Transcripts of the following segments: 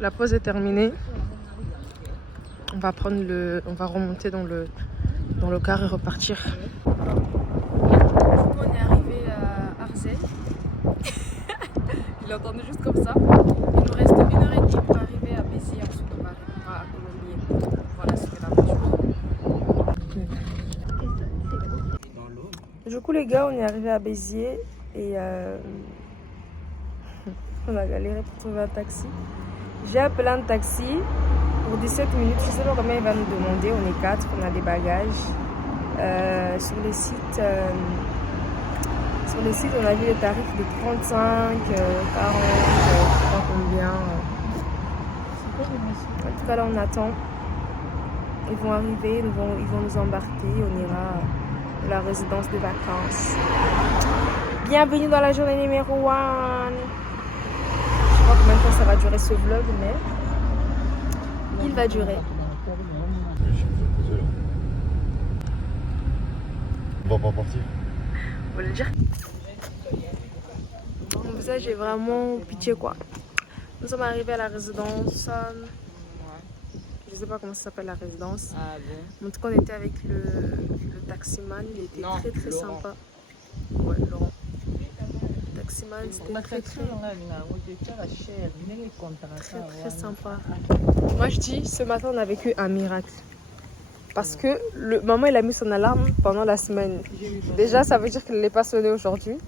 La pause est terminée. On va remonter dans le car et repartir. Du coup, on est arrivé à Arzeil. Il entendait juste comme ça. Il nous reste 1h30 pour arriver à Béziers. Ensuite, on va à Colombier. Voilà, c'était l'aventure. Du coup, les gars, on est arrivé à Béziers et on a galéré pour trouver un taxi. J'ai appelé un taxi pour 17 minutes. Je ne sais pas combien il va nous demander. On est 4, on a des bagages. Sur les sites, on a vu les tarifs de 35, 40, je sais pas combien. En tout cas, là, on attend. Ils vont arriver, ils vont nous embarquer. On ira à la résidence de vacances. Bienvenue dans la journée numéro 1. Je sais pas combien de temps ça va durer ce vlog, mais il va durer. On va pas partir. Vous voulez le dire? Mon visage est vraiment pitié quoi. Nous sommes arrivés à la résidence. Je sais pas comment ça s'appelle la résidence. Ah bon? En tout cas, on était avec le taximan. Il était très sympa. Ouais, Laurent. Le taximan, c'était très sympa. Moi, je dis, ce matin, on a vécu un miracle. Parce que maman, il a mis son alarme pendant la semaine. Déjà, ça veut dire qu'elle n'est pas sonnée aujourd'hui.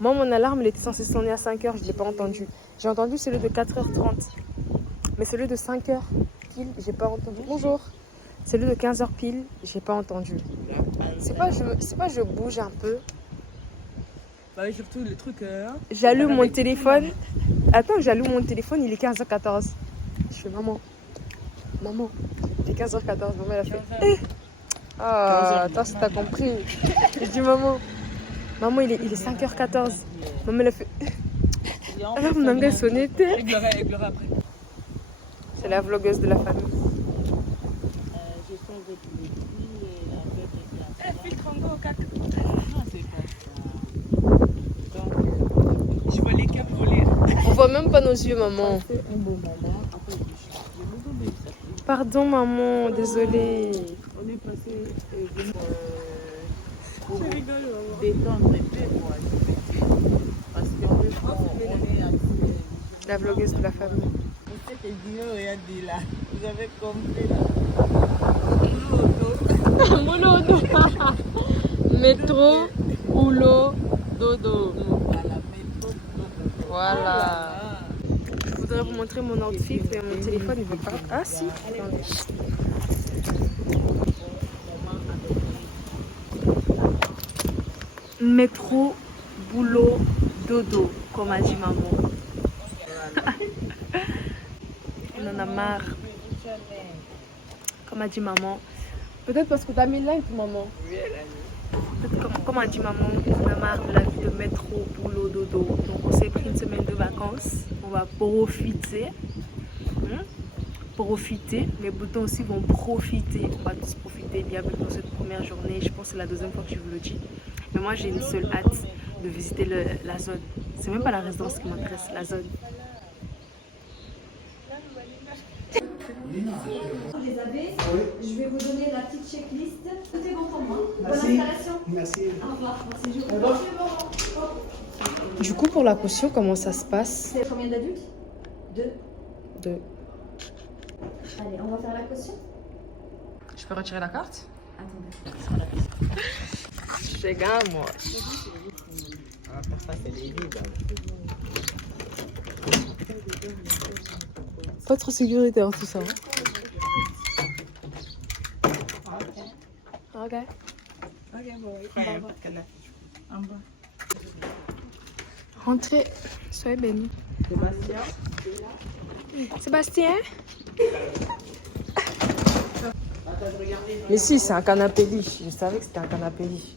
Moi, mon alarme, il était censé sonner à 5h, je ne l'ai pas entendu. J'ai entendu celui de 4h30. Mais celui de 5h pile, j'ai pas entendu. Bonjour. Celui de 15h pile, j'ai pas entendu. C'est pas je bouge un peu. Bah oui, surtout le truc. J'allume mon téléphone. Attends, j'allume mon téléphone, il est 15h14. Je fais maman. Maman. Il est 15h14. Maman, elle a fait. Ah, toi, si t'as compris. J'ai dit maman. Maman, il est 5h14. Maman, elle a fait. Alors, mon anglais sonnait. Elle pleurait après. C'est la vlogueuse de la famille. Je fais avec les filles et avec les filtre en go, cac. Non, c'est pas ça. Donc, je vois les câbles voler. On voit même pas nos yeux, maman. Un beau moment, après je Pardon, maman, désolée. on est passé pour détendre un peu, quoi. Parce qu'on veut pas, on est assis. La vlogueuse de la famille. Vous savez que regardez là. Vous avez compris là. Boulot, dodo. Métro, boulot, dodo. Voilà. Je voudrais vous montrer mon outfit et mon téléphone il veut pas. Ah si, attendez. Métro, boulot, dodo, comme a dit maman. On en a marre. Comme a dit maman. Peut-être parce que t'as mis like, maman. Oui, elle a mis. Peut-être comme a dit maman, on a marre de la vie de métro, boulot, dodo. Donc on s'est pris une semaine de vacances. On va profiter. Profiter. Les boutons aussi vont profiter. On va tous profiter. Bienvenue pour cette première journée. Je pense que c'est la deuxième fois que je vous le dis. Mais moi j'ai une seule hâte de visiter la zone. C'est même pas la résidence qui m'intéresse, la zone. Vous les avez, je vais vous donner la petite checklist. Tout est bon pour moi. Merci. Bonne installation. Merci. Au revoir. Merci. Je vous remercie. Du coup, pour la caution, comment ça se passe? C'est combien d'adultes? 2. Allez, on va faire la caution. Je peux retirer la carte? Attendez. Je suis gars, moi. Pas trop sécurité en tout ça. Ok. En bas. Rentrez, soyez bénis. Sébastien. Sébastien? Mais si, c'est un canapé lit. Je savais que c'était un canapé lit.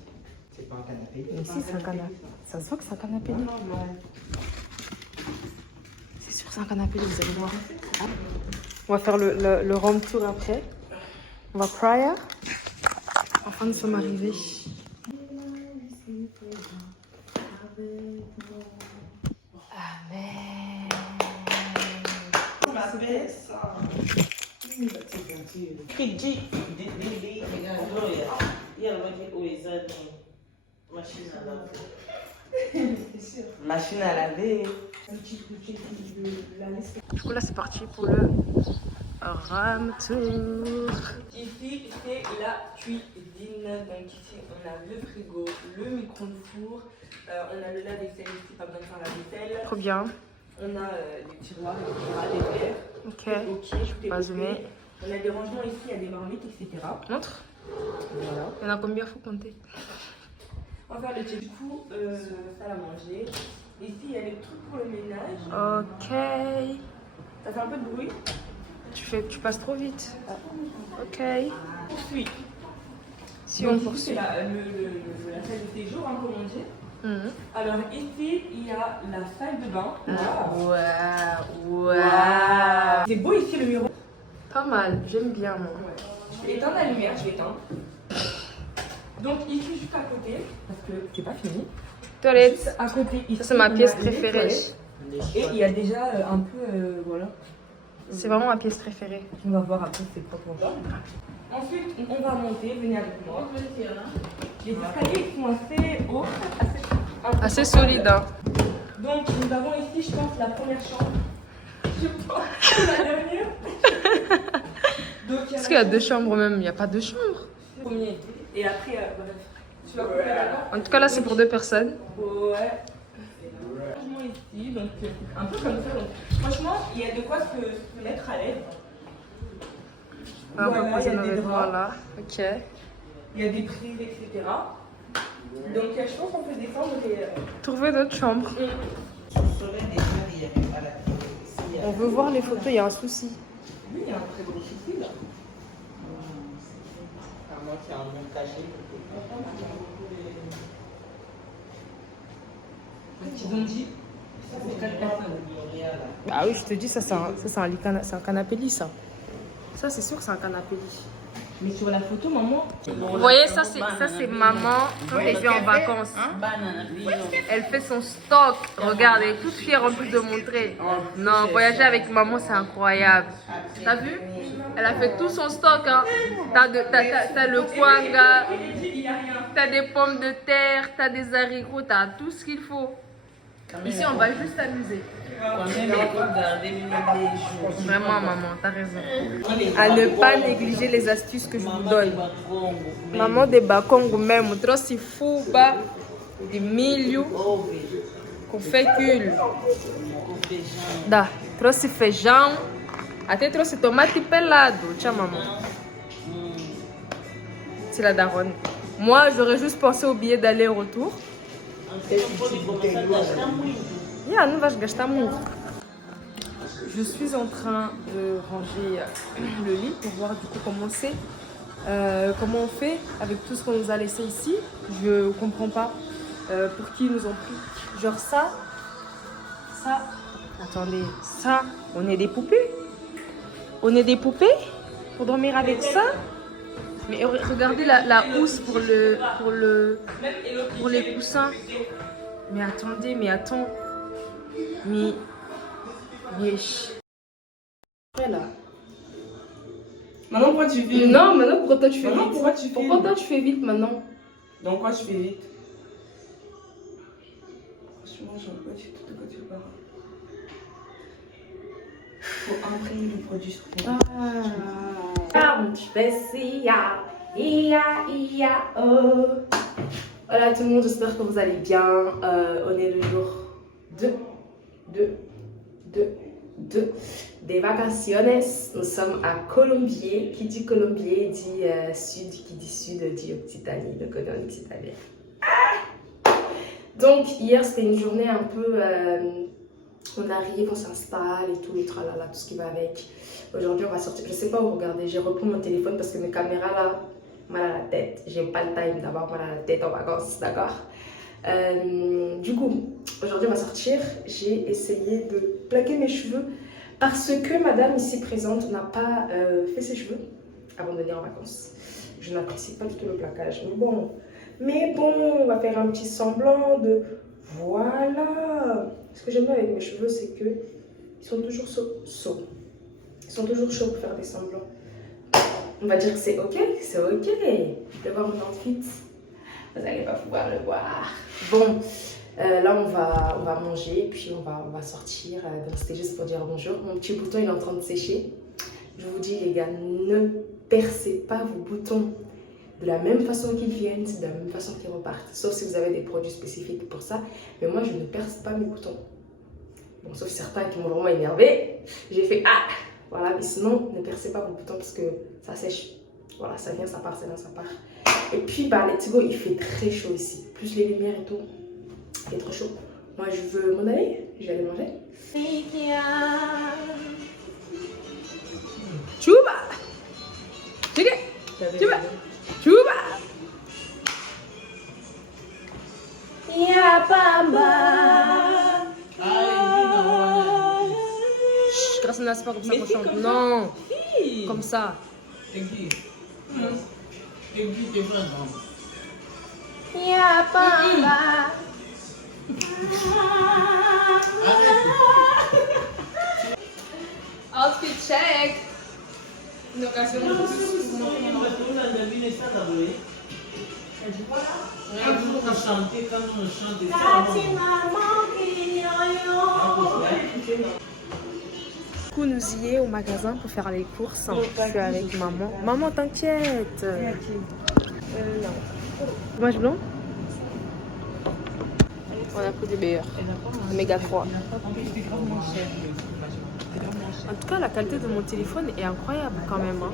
C'est pas un canapé. Mais si, c'est un canapé. Ça se voit que c'est un canapé lit. C'est sûr, c'est un canapé lit, vous allez voir. On va faire le room tour après. On va prier. Enfin, nous sommes arrivés. Amen. Machine à laver. Du coup là c'est parti pour le ram tour. Ici c'est la cuisine. Donc ici on a le frigo, le micro-four, on a le lave-vaisselle ici, pas besoin de faire la vaisselle. Trop bien. On a des tiroirs, des verres. Ok, je peux pas zoomer. On a des rangements ici, il y a des marmites, etc. Montre. Voilà. Il y en a combien, faut compter? On va faire le check. Du coup, salle à manger. Ici, il y a des trucs pour le ménage. Ok. Ça fait un peu de bruit. Tu passes trop vite. Ok. Poursuit. Si donc, on ici, poursuit. c'est la salle de séjour, hein, comme on dit. Alors ici, il y a la salle de bain. Waouh. C'est beau ici le miroir. Pas mal, j'aime bien moi. Ouais. Je vais éteindre la lumière, je vais éteindre. Donc ici, juste à côté, parce que c'est pas fini. Toilette. Juste à côté, ici, Ça c'est ma pièce on a les préférée. toilettes. Et il y a déjà un peu, voilà. C'est vraiment ma pièce préférée. On va voir après c'est propre ou pas. Ensuite, on va monter, venez avec moi. Les escaliers sont assez hauts, Assez solide. Hein. Donc, nous avons ici, je pense, la première chambre. Je pense la dernière. Donc, Est-ce qu'il y a deux chambres même? Il n'y a pas deux chambres. Premier. Et après, bref. Tu vas couper d'accord? En tout cas, là, c'est pour deux personnes. Ouais. Franchement, ici, donc un peu comme ça. Donc, franchement, il y a de quoi se mettre à l'aise. On va poser il y a nos des vêtements draps. là. Ok. Il y a des prises, etc. Donc, je pense qu'on peut descendre et. Trouver d'autres chambres. On veut voir les photos, il y a un souci. Oui, il y a un très gros souci là. Moi, c'est un bon cachet. Ils ont dit, ça c'est 4 personnes. Ah oui, je te dis, ça c'est un canapé lit, ça. Ça, c'est sûr que c'est un canapé lit. Mais sur la photo, maman. Vous voyez, ça c'est maman quand elle vient en vacances. Elle fait son stock. Regarde, elle est toute fière en plus de montrer. Non, voyager avec maman, c'est incroyable. T'as vu? Elle a fait tout son stock. Hein. T'as le kwanga, t'as des pommes de terre, t'as des haricots, t'as tout ce qu'il faut. Ici, on va juste s'amuser. Vraiment, maman, t'as raison. À ne pas négliger les astuces que je vous donne. Maman de Bakongo même, trop si fou, bas, de milho, com fécule. Da, trouxe feijão, até trouxe tomate pelado. Tchau, maman. C'est la daronne. Moi, j'aurais juste pensé au billet d'aller-retour. Yeah, nous va gastar muito. Je suis en train de ranger le lit pour voir du coup comment c'est, comment on fait avec tout ce qu'on nous a laissé ici. Je comprends pas pour qui ils nous ont pris. Genre ça, attendez, ça, on est des poupées. On est des poupées pour dormir avec ça. Mais regardez la housse pour les coussins. Mais attendez, mais attends. Mais après là. Maman, pourquoi tu fais vite? Non, maintenant pourquoi toi tu fais Maman, vite? pourquoi tu fais Pourquoi toi tu fais vite maintenant? Donc, quoi, je fais vite? Franchement, j'en peux pas du tout de quoi tu parles. Faut imprimer le produit sur toi. Voilà tout le monde, j'espère que vous allez bien. On est le jour 2 des vacaciones. Nous sommes à Colombier. Qui dit Colombier dit sud, qui dit sud dit Occitanie. Donc on est en Occitanie. Donc hier c'était une journée un peu... on arrive, on s'installe et tout, et tralala, tout ce qui va avec. Aujourd'hui on va sortir, je sais pas où regarder, j'ai repris mon téléphone parce que mes caméras là, mal à la tête. J'ai pas le time d'avoir mal à la tête en vacances, d'accord? Du coup, aujourd'hui on va sortir. J'ai essayé de plaquer mes cheveux parce que madame ici présente n'a pas fait ses cheveux avant de venir en vacances. Je n'apprécie pas du tout le plaquage. Mais bon, on va faire un petit semblant de... Voilà. Ce que j'aime bien avec mes cheveux, c'est que ils sont toujours Ils sont toujours chauds pour faire des semblants. On va dire que c'est ok de voir mon outfit. Vous n'allez pas pouvoir le voir. Bon, là on va manger, puis on va sortir. Donc c'était juste pour dire bonjour. Mon petit bouton il est en train de sécher. Je vous dis les gars, ne percez pas vos boutons de la même façon qu'ils viennent, c'est de la même façon qu'ils repartent. Sauf si vous avez des produits spécifiques pour ça. Mais moi je ne perce pas mes boutons. Bon, sauf certains qui m'ont vraiment énervé. J'ai fait ah. Voilà, mais sinon, ne percez pas vos boutons parce que ça sèche. Voilà, ça vient, ça part, ça vient, ça part. Et puis, bah, let's go, il fait très chaud ici. Plus les lumières et tout, il fait trop chaud. Moi, je veux m'en aller. Je vais aller manger. Chouba! Chouba! Chouba! Ya Bamba! Grâce à c'est pas comme ça qu'on chante. Non! Comme ça. Ya Bamba! Outfit check! Une occasion de Du coup, nous y est au magasin pour faire les courses. Je suis avec maman. Maman, t'inquiète. Non. Fromage blanc. On a pris des meilleurs. Méga 3. En tout cas, la qualité de mon téléphone est incroyable quand même. Hein.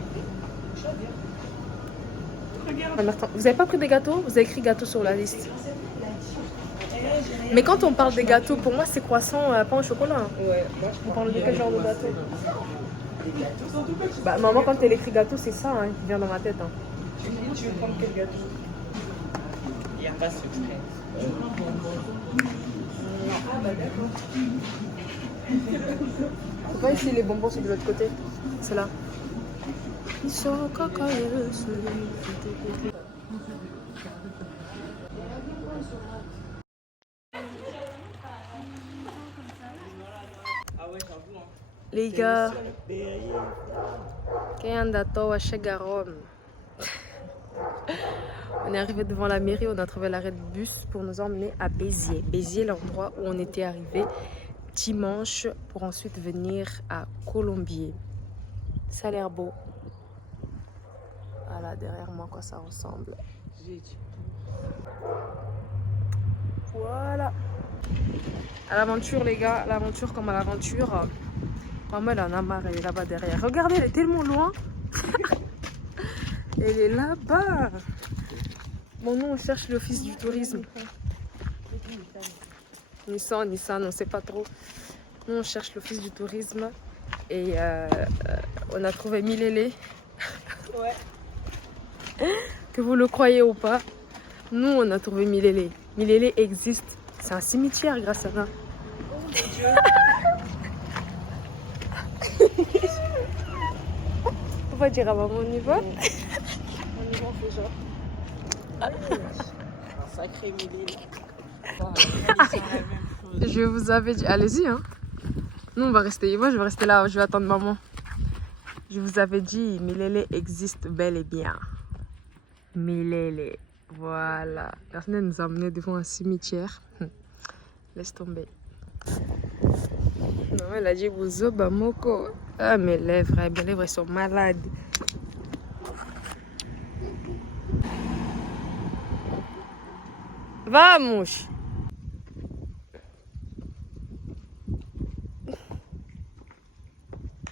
Attends, vous avez pas pris des gâteaux? Vous avez écrit gâteau sur la liste. Mais quand on parle des gâteaux, pour moi, c'est croissant, pain au chocolat. Ouais. On parle de quel genre de gâteau? Bah, maman, quand elle écrit gâteau, c'est ça hein, qui vient dans ma tête. Hein. Tu veux prendre quel gâteau? Il n'y a pas secret. Ah bah d'accord. C'est pas ici les bonbons, c'est de l'autre côté. C'est là. Ils sont cocoyeux. Les gars, on est arrivé devant la mairie, on a trouvé l'arrêt de bus pour nous emmener à Béziers. Béziers, l'endroit où on était arrivé dimanche pour ensuite venir à Colombier. Ça a l'air beau. Voilà, derrière moi, quoi ça ressemble. Voilà. À l'aventure, les gars, à l'aventure comme à l'aventure. Maman, elle en a marre, elle est là-bas derrière. Regardez, elle est tellement loin. Elle est là-bas. Bon, nous, on cherche l'office du tourisme. Nissan, on ne sait pas trop. Nous, on cherche l'office du tourisme. Et on a trouvé Milélé. Ouais. Que vous le croyez ou pas, nous, on a trouvé Milélé. Milélé existe. C'est un cimetière grâce à ça. Oh mon Dieu. On va dire à maman, on y va. On y va, on fait genre. Un sacré Milélé. Je vous avais dit, allez-y. Hein. Nous, on va rester. Moi, je vais rester là. Je vais attendre maman. Je vous avais dit, Milélé existe bel et bien. Milélé. Voilà. Personne nous a emmenés devant un cimetière. Laisse tomber. Maman, elle a dit, vous moko. Ah, mes lèvres, elles sont malades. Vamos!